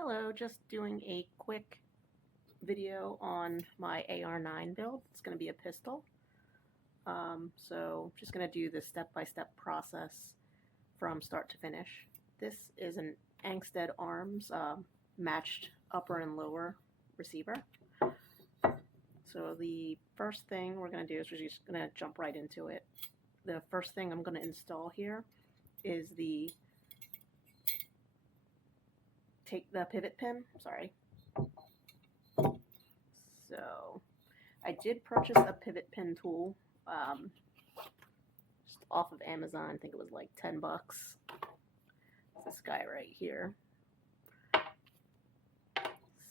Hello, just doing a quick video on my AR9 build. It's going to be a pistol. So just going to do the step-by-step process from start to finish. This is an Angstead Arms matched upper and lower receiver. So the first thing we're going to do is we're just going to jump right into it. The first thing I'm going to install here is take the pivot pin, sorry. So I did purchase a pivot pin tool just off of Amazon. I think it was like 10 bucks. It's this guy right here.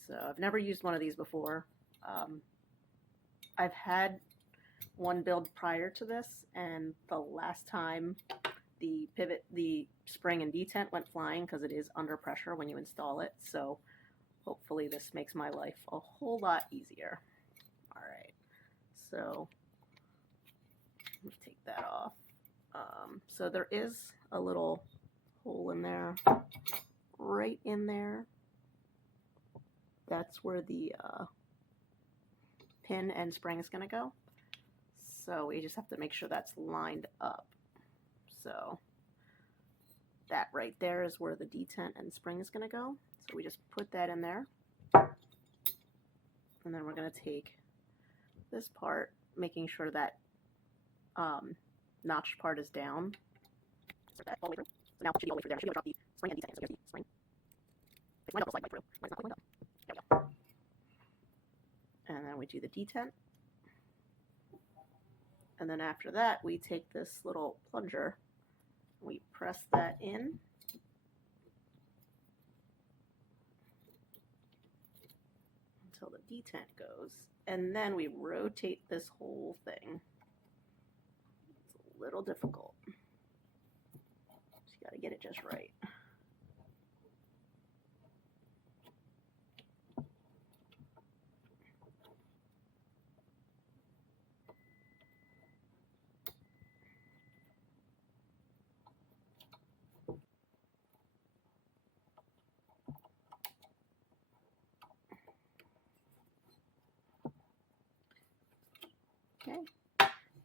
So I've never used one of these before. I've had one build prior to this, and the last time the spring and detent went flying because it is under pressure when you install it. So hopefully this makes my life a whole lot easier. All right, so let me take that off. So there is a little hole in there, right in there. That's where the pin and spring is going to go. So we just have to make sure that's lined up. So that right there is where the detent and spring is going to go. So we just put that in there. And then we're going to take this part, making sure that notched part is down. So that all the way through. So now it should be all the way through there. I should be able to drop the spring and detent. So here's the spring. It's lined up right through. Mine's not lined up. There we go. And then we do the detent. And then after that, we take this little plunger, we press that in. Until the detent goes. And then we rotate this whole thing. It's a little difficult. Just gotta get it just right. Okay,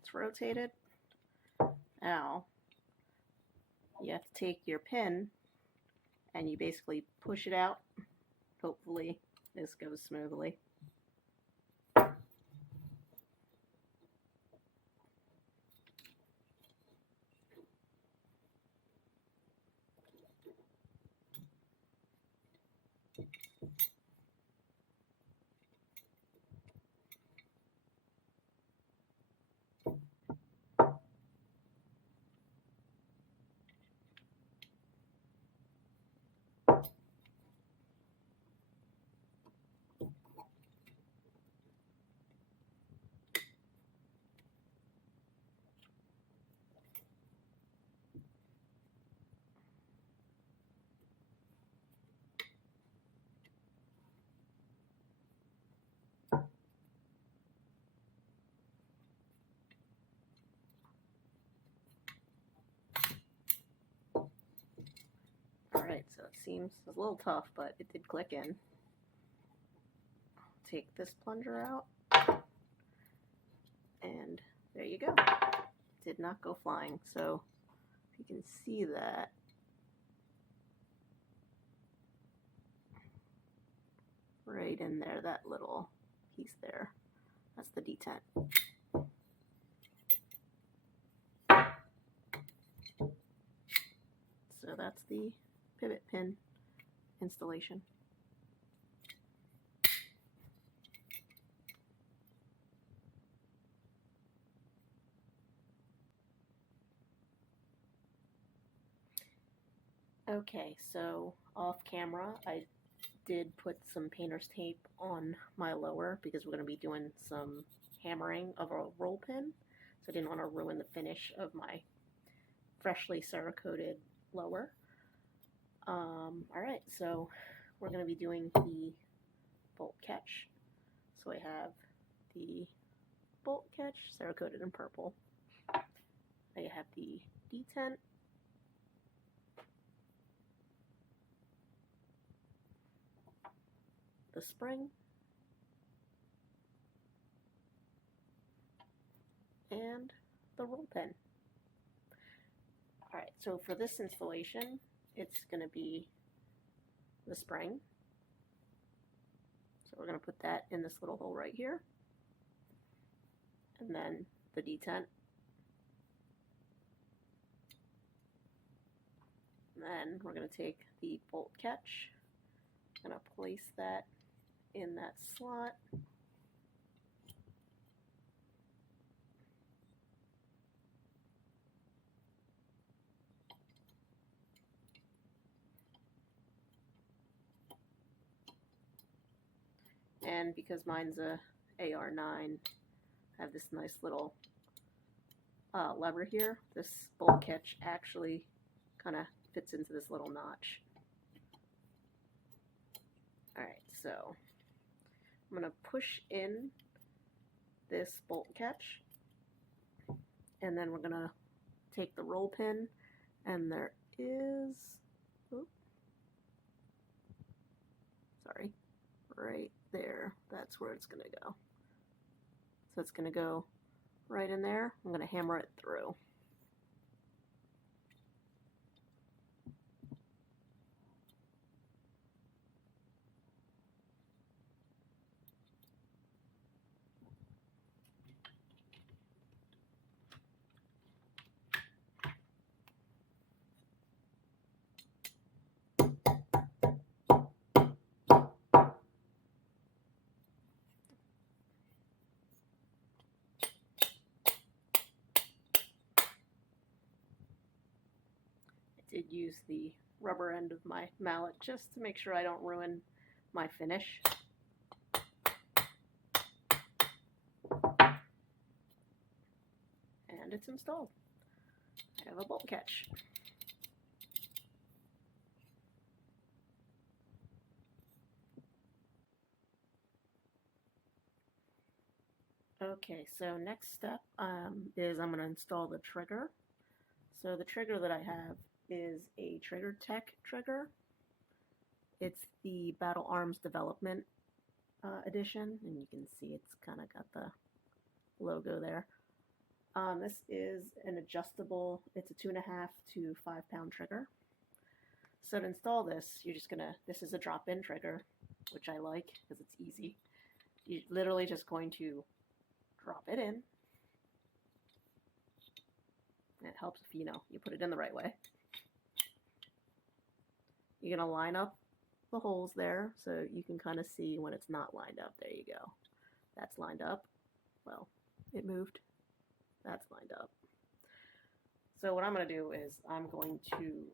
it's rotated. Now, you have to take your pin and you basically push it out. Hopefully this goes smoothly. Alright, so it seems a little tough, but it did click in. Take this plunger out, and there you go. Did not go flying. So if you can see that, right in there, that little piece there, that's the detent. So that's the pivot pin installation. Okay, so off camera, I did put some painter's tape on my lower because we're going to be doing some hammering of a roll pin. So I didn't want to ruin the finish of my freshly Cerakoted lower. Alright, so we're going to be doing the bolt catch. So I have the bolt catch, Cerakoted in purple. I have the detent, the spring and the roll pin. All right, so for this installation, it's going to be the spring. So we're going to put that in this little hole right here. And then the detent. And then we're going to take the bolt catch. I'm going to place that in that slot. And because mine's a AR9, I have this nice little lever here. This bolt catch actually kind of fits into this little notch. Alright, so I'm going to push in this bolt catch, and then we're going to take the roll pin, and there is, sorry, right there, that's where it's going to go. So it's going to go right in there. I'm going to hammer it through. Did use the rubber end of my mallet just to make sure I don't ruin my finish. And it's installed. I have a bolt catch. Okay, so next step is I'm going to install the trigger. So the trigger that I have is a Trigger Tech trigger. It's the Battle Arms Development edition, and you can see it's kind of got the logo there. This is an adjustable, it's a 2.5 to 5 pound trigger. So to install this, you're just gonna, this is a drop-in trigger, which I like because it's easy. You're literally just going to drop it in. It helps if you put it in the right way. You're gonna line up the holes there so you can kind of see when it's not lined up. There you go. That's lined up. Well, it moved. That's lined up. So what I'm gonna do is I'm going to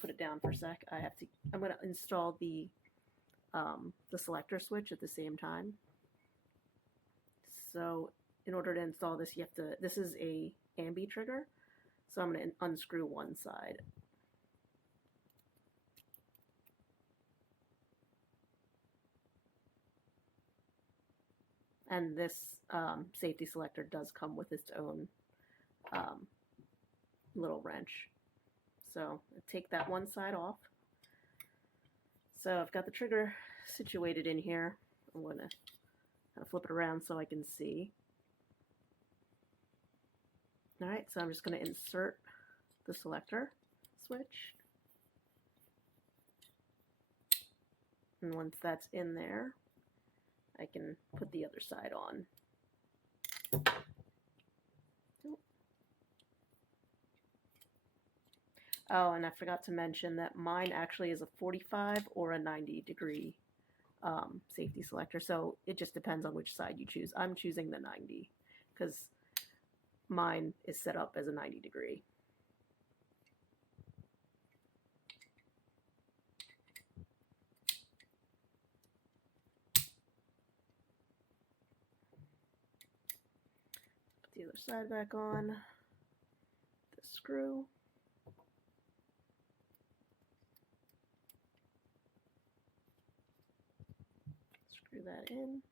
put it down for a sec. I'm gonna install the selector switch at the same time. So in order to install this, you have to, this is a ambi trigger. So I'm going to unscrew one side. And this safety selector does come with its own little wrench. So I take that one side off. So I've got the trigger situated in here. I'm going to kind of flip it around so I can see. Alright, so I'm just going to insert the selector switch. And once that's in there, I can put the other side on. Oh, and I forgot to mention that mine actually is a 45 or a 90 degree safety selector, so it just depends on which side you choose. I'm choosing the 90 because mine is set up as a 90 degree. Put the other side back on, the screw. Screw that in.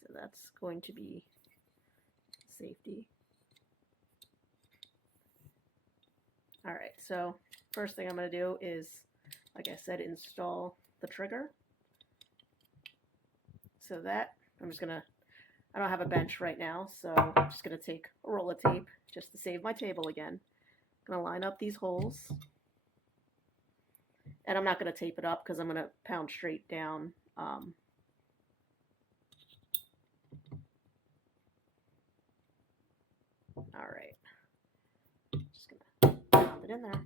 So that's going to be safety. Alright, so first thing I'm going to do is like I said, install the trigger. So that, I'm just gonna, I don't have a bench right now, so I'm just gonna take a roll of tape just to save my table again. I'm gonna line up these holes. And I'm not gonna tape it up because I'm gonna pound straight down. All right, just gonna pound it in there.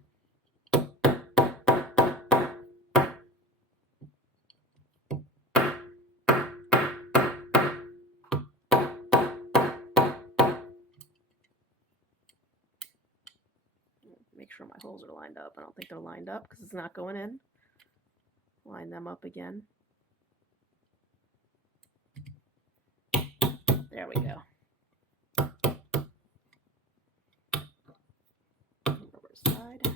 Make sure my holes are lined up. I don't think they're lined up because it's not going in. Line them up again. There we go. Rubber side.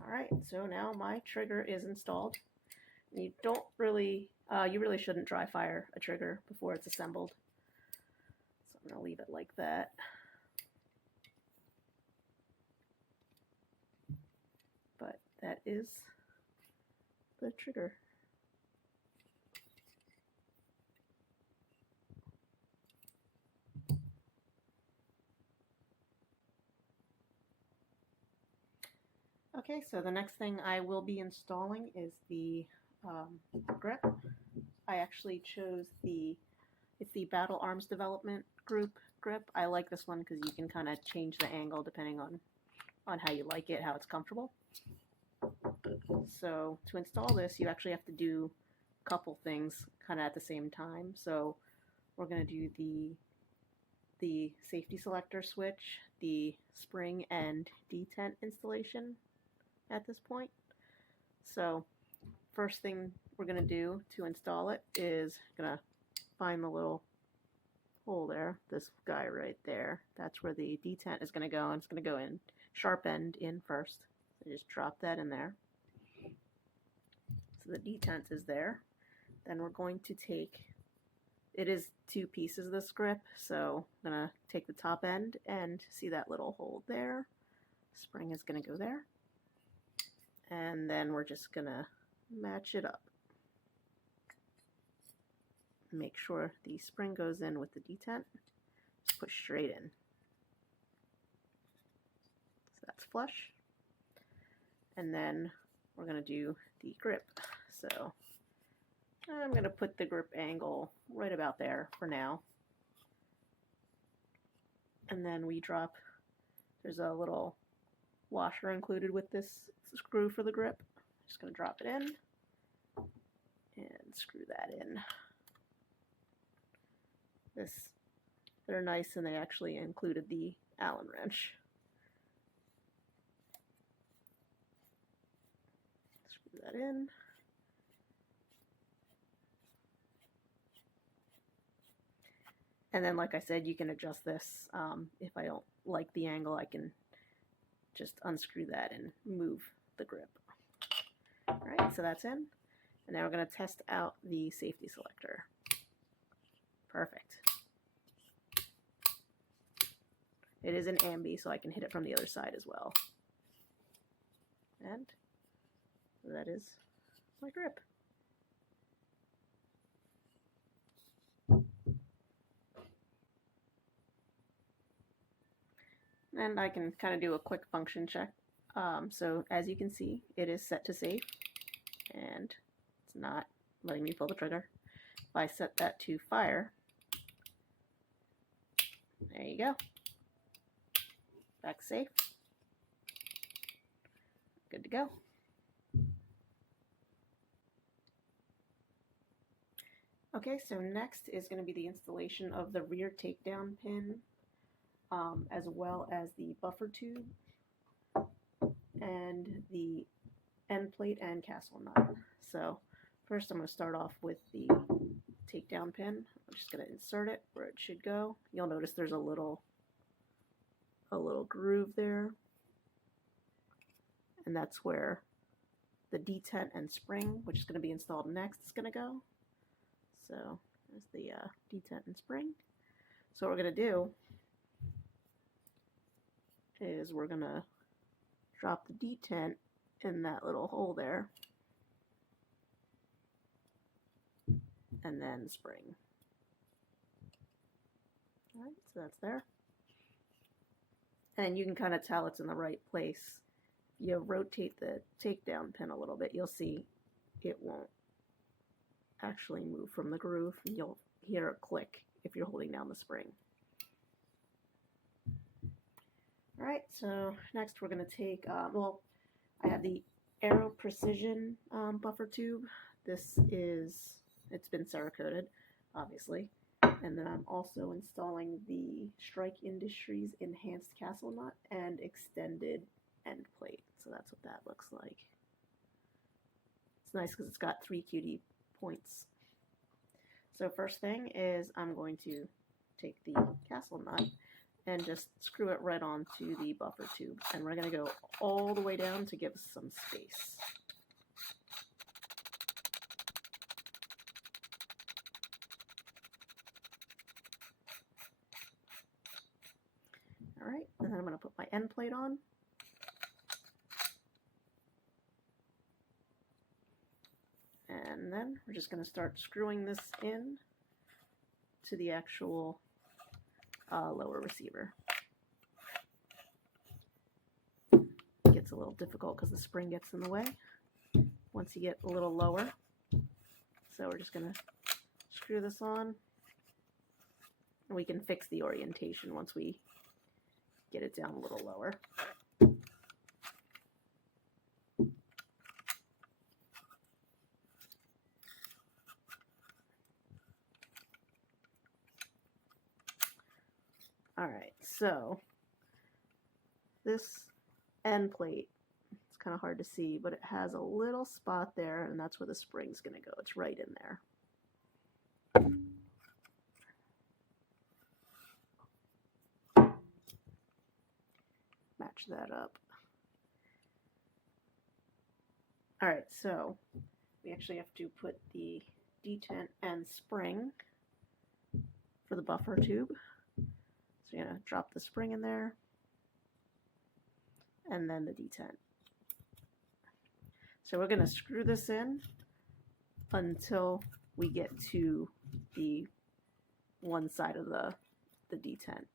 All right, so now my trigger is installed. You don't really, you really shouldn't dry fire a trigger before it's assembled. So I'm gonna leave it like that. But that is the trigger. Okay, so the next thing I will be installing is the grip. I actually chose it's the Battle Arms Development Group grip. I like this one because you can kind of change the angle depending on how you like it, how it's comfortable. So to install this, you actually have to do a couple things kind of at the same time. So we're going to do the safety selector switch, the spring and detent installation at this point. So first thing we're going to do to install it is going to find the little hole there, this guy right there. That's where the detent is going to go, and it's going to go in sharp end in first. So just drop that in there. So the detent is there. Then we're going to take, it is two pieces, this grip, so I'm going to take the top end and see that little hole there. Spring is going to go there. And then we're just going to match it up. Make sure the spring goes in with the detent. Just push straight in. So that's flush. And then we're going to do the grip. So I'm going to put the grip angle right about there for now. And then we drop, there's a little washer included with this screw for the grip. Just going to drop it in and screw that in. They're nice, and they actually included the Allen wrench. Screw that in. And then, like I said, you can adjust this. If I don't like the angle, I can just unscrew that and move the grip. All right, so that's in. And now we're going to test out the safety selector. Perfect. It is an ambi, so I can hit it from the other side as well. And that is my grip. And I can kind of do a quick function check. So as you can see, it is set to safe, and it's not letting me pull the trigger. If I set that to fire, there you go. Back safe. Good to go. Okay, so next is going to be the installation of the rear takedown pin, as well as the buffer tube and the end plate and castle nut. So first I'm going to start off with the takedown pin. I'm just going to insert it where it should go. You'll notice there's a little groove there, and that's where the detent and spring, which is going to be installed next, is going to go. So there's the detent and spring. So what we're going to do is we're going to drop the detent in that little hole there, and then spring. All right, so that's there. And you can kind of tell it's in the right place. You rotate the takedown pin a little bit, you'll see it won't actually move from the groove. You'll hear a click if you're holding down the spring. All right, so next we're going to take, well, I have the Aero Precision buffer tube. This is, it's been Cerakoted, obviously. And then I'm also installing the Strike Industries Enhanced Castle Nut and Extended End Plate. So that's what that looks like. It's nice because it's got 3 QD points. So first thing is I'm going to take the castle nut and just screw it right onto the buffer tube. And we're going to go all the way down to give us some space. All right, and then I'm going to put my end plate on. And then we're just going to start screwing this in to the actual lower receiver. It gets a little difficult because the spring gets in the way once you get a little lower. So we're just going to screw this on. And we can fix the orientation once we get it down a little lower. All right, so this end plate, it's kind of hard to see, but it has a little spot there, and that's where the spring's going to go. It's right in there. Match that up. All right, so we actually have to put the detent and spring for the buffer tube. So you're going to drop the spring in there, and then the detent. So we're going to screw this in until we get to the one side of the detent.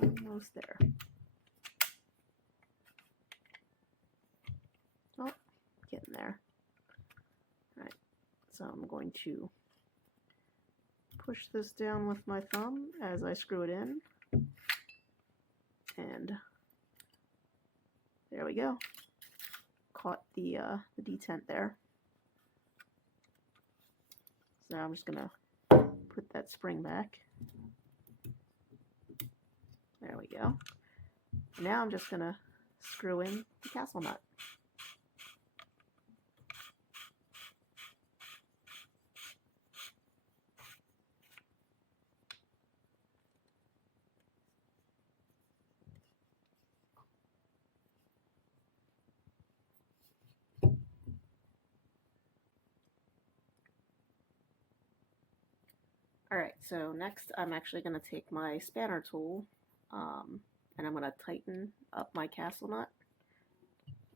Almost there. Oh, getting there. All right, so I'm going to push this down with my thumb as I screw it in, and there we go. Caught the detent there. So now I'm just gonna put that spring back. There we go. Now I'm just gonna screw in the castle nut. Alright, so next I'm actually going to take my spanner tool and I'm going to tighten up my castle nut.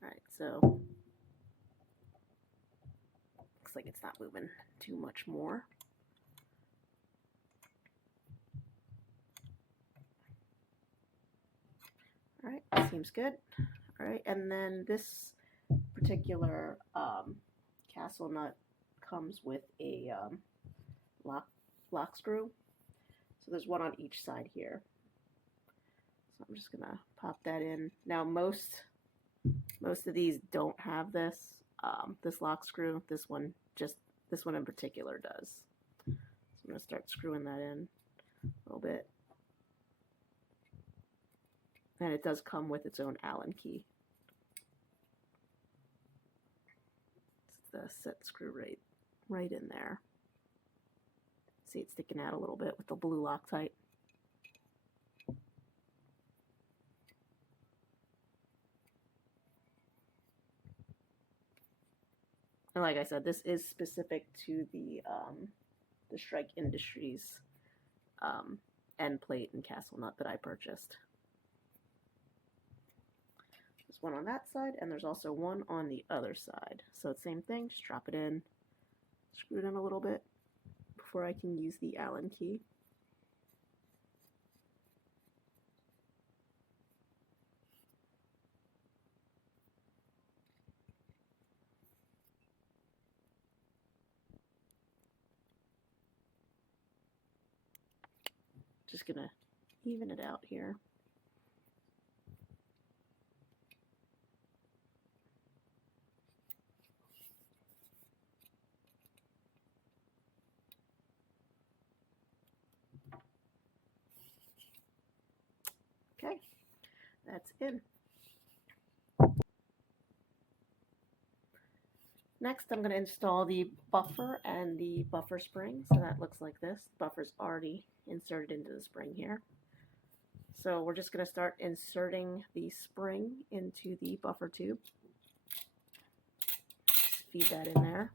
Alright, so looks like it's not moving too much more. Alright, that seems good. Alright, and then this particular castle nut comes with a lock screw. So there's one on each side here. So I'm just gonna pop that in. Now most of these don't have this this lock screw. This one in particular does. So I'm gonna start screwing that in a little bit. And it does come with its own Allen key. It's the set screw right in there. See it sticking out a little bit with the blue Loctite. And like I said, this is specific to the Strike Industries end plate and castle nut that I purchased. There's one on that side, and there's also one on the other side. So it's same thing, just drop it in, screw it in a little bit before I can use the Allen key. Just gonna even it out here. Okay, that's in. Next, I'm going to install the buffer and the buffer spring. So that looks like this. The buffer's already inserted into the spring here. So we're just going to start inserting the spring into the buffer tube. Just feed that in there.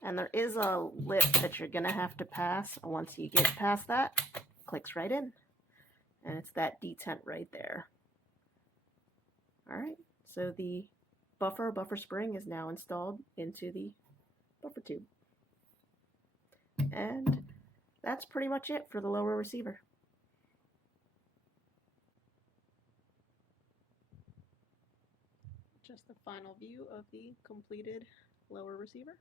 And there is a lip that you're going to have to pass. Once you get past that, it clicks right in. And it's that detent right there. All right, so the buffer spring is now installed into the buffer tube. And that's pretty much it for the lower receiver. Just the final view of the completed lower receiver.